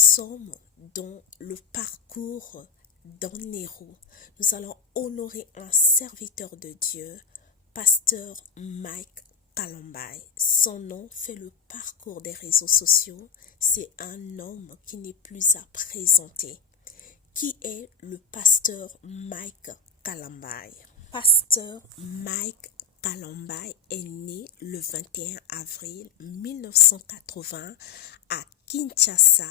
sommes dans le parcours d'un héros. Nous allons honorer un serviteur de Dieu, pasteur Mike Kalambai. Son nom fait le parcours des réseaux sociaux. C'est un homme qui n'est plus à présenter. Qui est le pasteur Mike Kalambai? Pasteur Mike Kalambai est né le 21 avril 1980 à Kinshasa,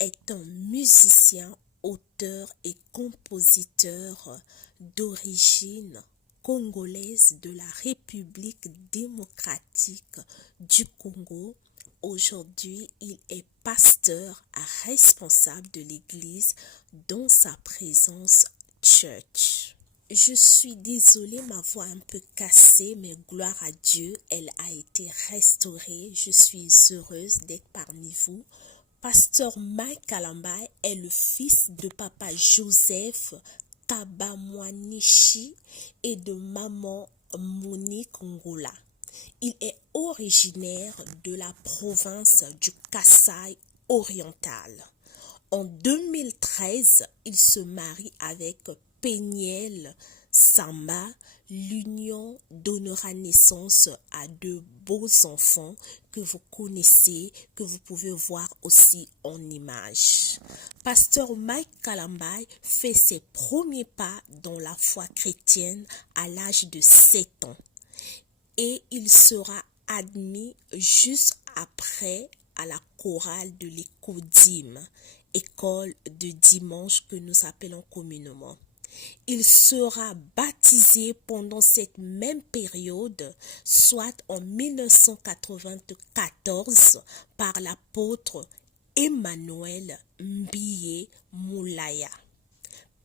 est un musicien, auteur et compositeur d'origine congolaise de la République démocratique du Congo. Aujourd'hui, il est pasteur responsable de l'église dans sa présence church. Je suis désolée, ma voix un peu cassée, mais gloire à Dieu, elle a été restaurée. Je suis heureuse d'être parmi vous. Pasteur Mike Kalambai est le fils de papa Joseph Kabamwanishi et de maman Monique Ngola. Il est originaire de la province du Kasaï oriental. En 2013, il se marie avec Peniel Samba. L'union donnera naissance à deux beaux enfants que vous connaissez, que vous pouvez voir aussi en image. Pasteur Mike Kalambai fait ses premiers pas dans la foi chrétienne à l'âge de 7 ans. Et il sera admis juste après à la chorale de l'Écodim, école de dimanche que nous appelons communément. Il sera baptisé pendant cette même période, soit en 1994, par l'apôtre Emmanuel Mbiye Moulaya,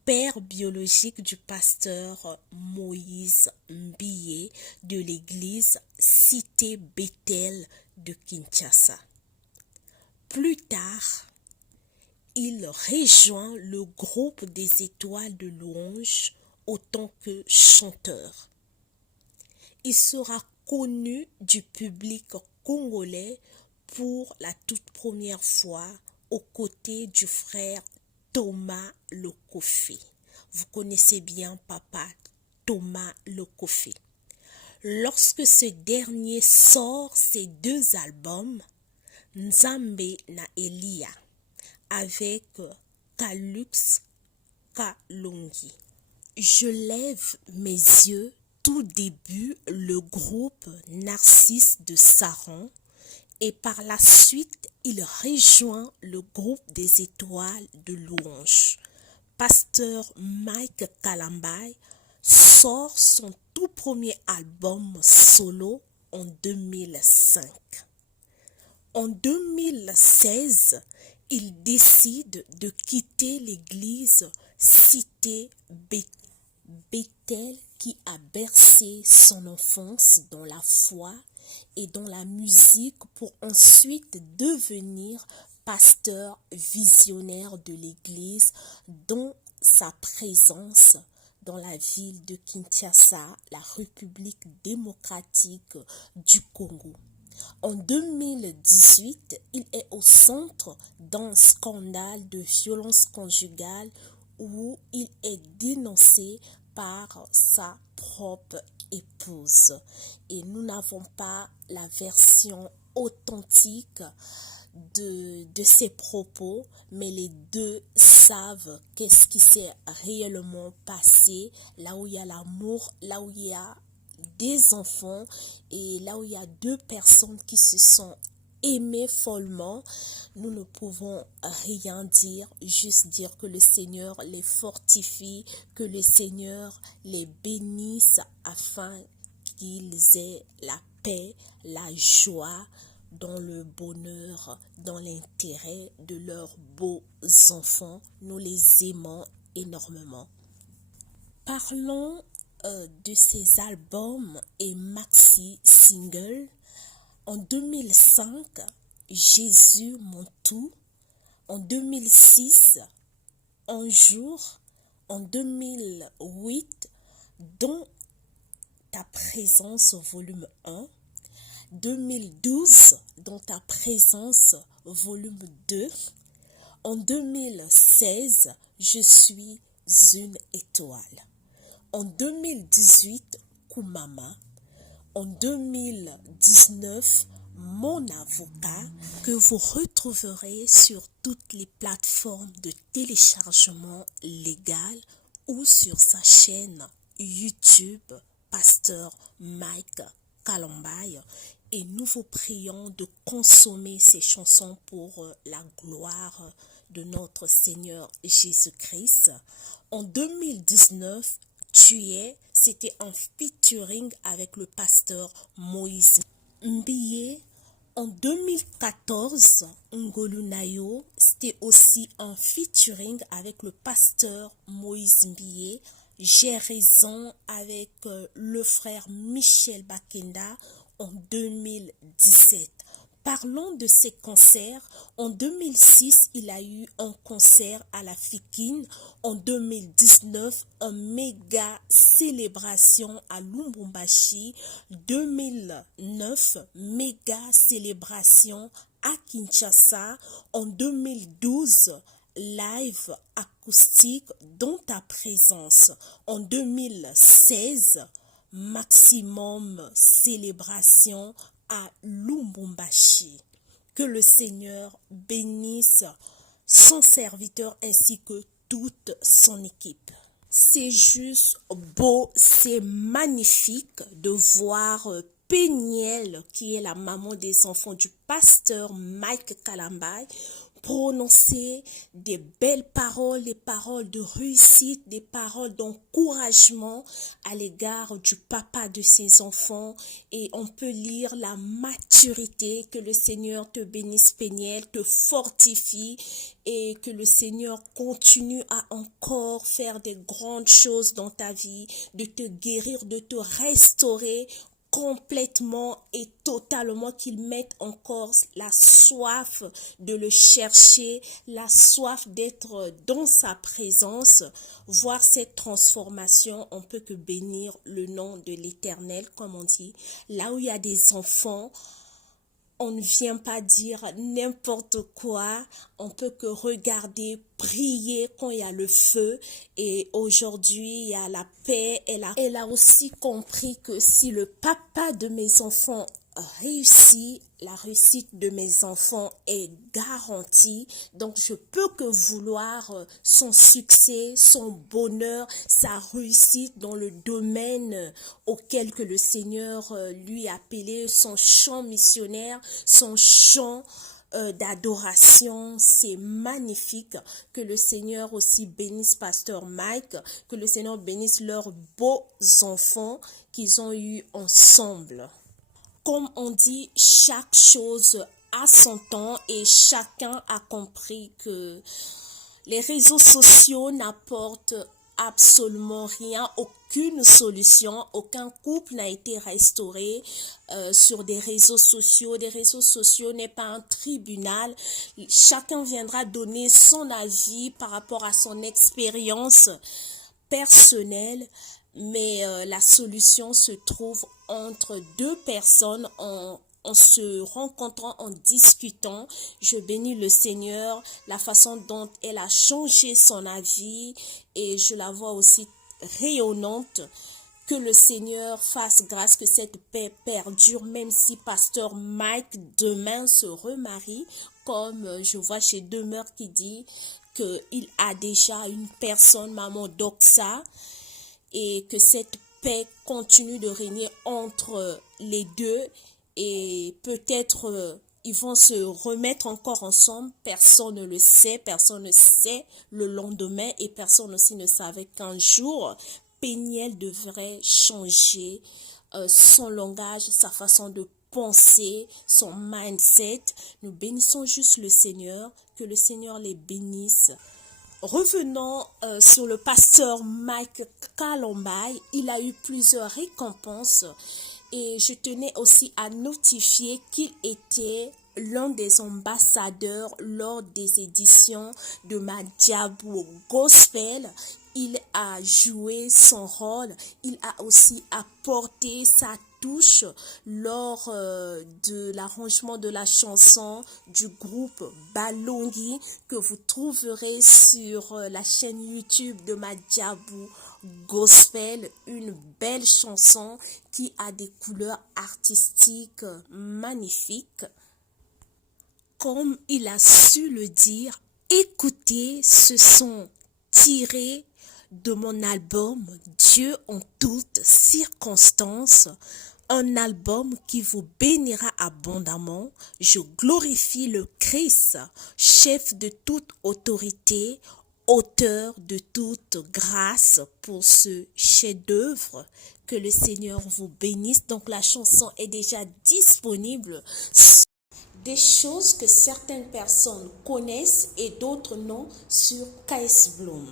père biologique du pasteur Moïse Mbiye de l'église Cité Bethel de Kinshasa. Plus tard, il rejoint le groupe des étoiles de louange en tant que chanteur. Il sera connu du public congolais pour la toute première fois aux côtés du frère Thomas Lokofi. Vous connaissez bien papa Thomas Lokofi. Lorsque ce dernier sort ses 2 albums, Nzambe na Elia, avec Kalux Kalongi. Je lève mes yeux, tout début, le groupe Narcisse de Saran, et par la suite, il rejoint le groupe des étoiles de louange. Pasteur Mike Kalambai sort son tout premier album solo en 2005. En 2016, il décide de quitter l'église Cité Bethel qui a bercé son enfance dans la foi et dans la musique pour ensuite devenir pasteur visionnaire de l'église dans sa présence dans la ville de Kinshasa, la République démocratique du Congo. En 2018, il est au centre d'un scandale de violence conjugale où il est dénoncé par sa propre épouse. Et nous n'avons pas la version authentique de ses propos, mais les deux savent qu'est-ce qui s'est réellement passé, là où il y a l'amour, là où il y a des enfants et là où il y a 2 personnes qui se sont aimées follement. Nous ne pouvons rien dire, juste dire que le Seigneur les fortifie, que le Seigneur les bénisse afin qu'ils aient la paix, la joie dans le bonheur, dans l'intérêt de leurs beaux enfants. Nous les aimons énormément. Parlons de ses albums et maxi-singles. En 2005, Jésus mon tout. En 2006, Un jour. En 2008, Dans ta présence, volume 1. 2012, Dans ta présence, volume 2. En 2016, je suis une étoile. En 2018, Koumama. En 2019, mon avocat, que vous retrouverez sur toutes les plateformes de téléchargement légal ou sur sa chaîne YouTube, Pasteur Mike Kalombaye. Et nous vous prions de consommer ces chansons pour la gloire de notre Seigneur Jésus-Christ. En 2019, c'était un featuring avec le pasteur Moïse Mbiye. En 2014, Ngolunayo, c'était aussi un featuring avec le pasteur Moïse Mbiye. J'ai raison avec le frère Michel Bakenda en 2017. Parlons de ses concerts. En 2006, il a eu un concert à la Fikine. En 2019, une méga célébration à Lubumbashi. 2009, méga célébration à Kinshasa. En 2012, live acoustique dans ta présence. En 2016, maximum célébration à Lubumbashi. Que le Seigneur bénisse son serviteur ainsi que toute son équipe. C'est juste beau, c'est magnifique de voir Péniel, qui est la maman des enfants du pasteur Mike Kalombaye, prononcer des belles paroles, des paroles de réussite, des paroles d'encouragement à l'égard du papa de ses enfants. Et on peut lire la maturité. Que le Seigneur te bénisse, Péniel, te fortifie et que le Seigneur continue à encore faire des grandes choses dans ta vie, de te guérir, de te restaurer complètement et totalement, qu'il mette encore la soif de le chercher, la soif d'être dans sa présence. Voir cette transformation, on peut que bénir le nom de l'Éternel, comme on dit. Là où il y a des enfants, on ne vient pas dire n'importe quoi, on peut que regarder, prier quand il y a le feu. Et aujourd'hui, il y a la paix. Elle a aussi compris que si le papa de mes enfants réussit, la réussite de mes enfants est garantie. Donc je peux que vouloir son succès, son bonheur, sa réussite dans le domaine auquel que le Seigneur lui a appelé, son chant missionnaire, son chant d'adoration. C'est magnifique. Que le Seigneur aussi bénisse Pasteur Mike, que le Seigneur bénisse leurs beaux enfants qu'ils ont eus ensemble. Comme on dit, chaque chose a son temps et chacun a compris que les réseaux sociaux n'apportent absolument rien, aucune solution. Aucun couple n'a été restauré sur des réseaux sociaux. Des réseaux sociaux n'est pas un tribunal. Chacun viendra donner son avis par rapport à son expérience personnelle. Mais la solution se trouve entre deux personnes en se rencontrant, en discutant. Je bénis le Seigneur, la façon dont elle a changé son avis et je la vois aussi rayonnante. Que le Seigneur fasse grâce, que cette paix perdure, même si Pasteur Mike demain se remarie, comme je vois chez Demeure qui dit qu'il a déjà une personne, maman Doxa, et que cette paix continue de régner entre les deux et peut-être ils vont se remettre encore ensemble. Personne ne le sait, personne ne sait le lendemain et personne aussi ne savait qu'un jour Péniel devrait changer son langage, sa façon de penser, son mindset. Nous bénissons juste le Seigneur, que le Seigneur les bénisse. Revenons sur le pasteur Mike Kalombaye. Il a eu plusieurs récompenses et je tenais aussi à notifier qu'il était l'un des ambassadeurs lors des éditions de Madiabou Gospel. Il a joué son rôle, il a aussi apporté sa touche lors de l'arrangement de la chanson du groupe Balongi que vous trouverez sur la chaîne YouTube de Madiabou Gospel, une belle chanson qui a des couleurs artistiques magnifiques. Comme il a su le dire, écoutez ce son tiré de mon album Dieu en toutes circonstances, un album qui vous bénira abondamment. Je glorifie le Christ, chef de toute autorité, auteur de toute grâce pour ce chef-d'œuvre. Que le Seigneur vous bénisse. Donc la chanson est déjà disponible. Des choses que certaines personnes connaissent et d'autres non sur K.S. Bloom.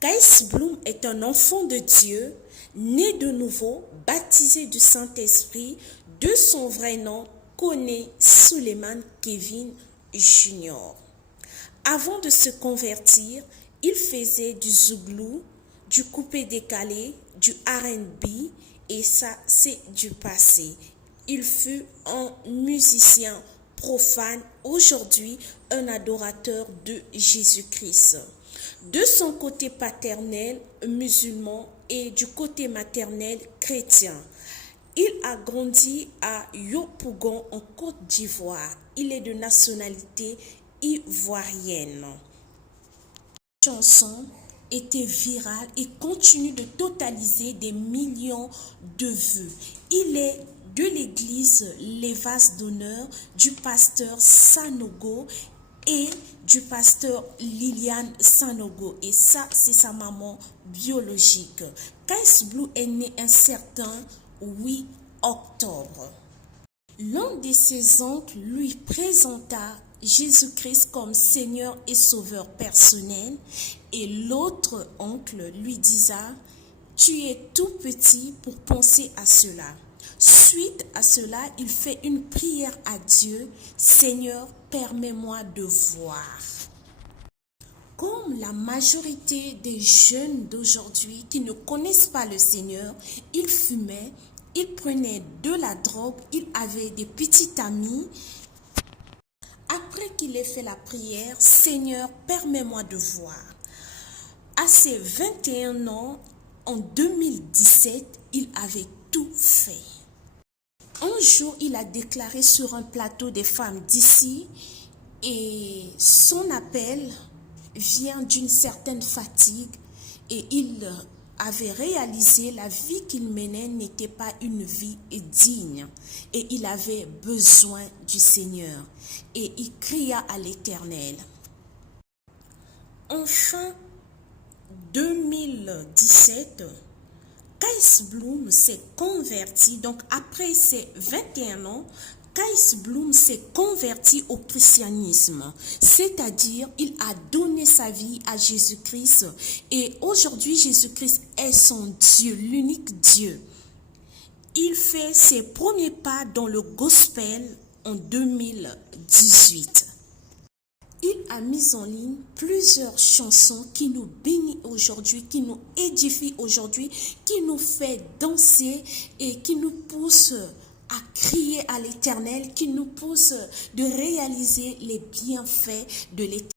K.S. Bloom est un enfant de Dieu, né de nouveau, baptisé du Saint-Esprit, de son vrai nom, Koné Suleiman Kevin Jr. Avant de se convertir, il faisait du zouglou, du coupé-décalé, du R&B et ça, c'est du passé. Il fut un musicien profane, aujourd'hui un adorateur de Jésus-Christ. De son côté paternel, musulman, et du côté maternel, chrétien. Il a grandi à Yopougon en Côte d'Ivoire. Il est de nationalité ivoirienne. La chanson était virale et continue de totaliser des millions de vues. Il est de l'église Les Vases d'honneur du pasteur Sanogo et du pasteur Liliane Sanogo. Et ça, c'est sa maman biologique. K.S. Bloom est né un certain 8 octobre. L'un de ses oncles lui présenta Jésus-Christ comme Seigneur et Sauveur personnel et l'autre oncle lui disa « Tu es tout petit pour penser à cela ». Suite à cela, il fait une prière à Dieu « Seigneur, permets-moi de voir ». Comme la majorité des jeunes d'aujourd'hui qui ne connaissent pas le Seigneur, ils fumaient, ils prenaient de la drogue, ils avaient des petits amis. Après qu'il ait fait la prière, « Seigneur, permets-moi de voir ». À ses 21 ans, en 2017, il avait tout fait. Un jour, il a déclaré sur un plateau des femmes d'ici et son appel vient d'une certaine fatigue et il avait réalisé la vie qu'il menait n'était pas une vie digne et il avait besoin du Seigneur et il cria à l'Éternel. En fin 2017, K.S. Bloom s'est converti, donc après ses 21 ans, K.S. Bloom s'est converti au christianisme, c'est-à-dire il a donné sa vie à Jésus-Christ et aujourd'hui Jésus-Christ est son Dieu, l'unique Dieu. Il fait ses premiers pas dans le gospel en 2018. Il a mis en ligne plusieurs chansons qui nous bénissent aujourd'hui, qui nous édifient aujourd'hui, qui nous fait danser et qui nous poussent à crier à l'Éternel, qui nous poussent de réaliser les bienfaits de l'Éternel.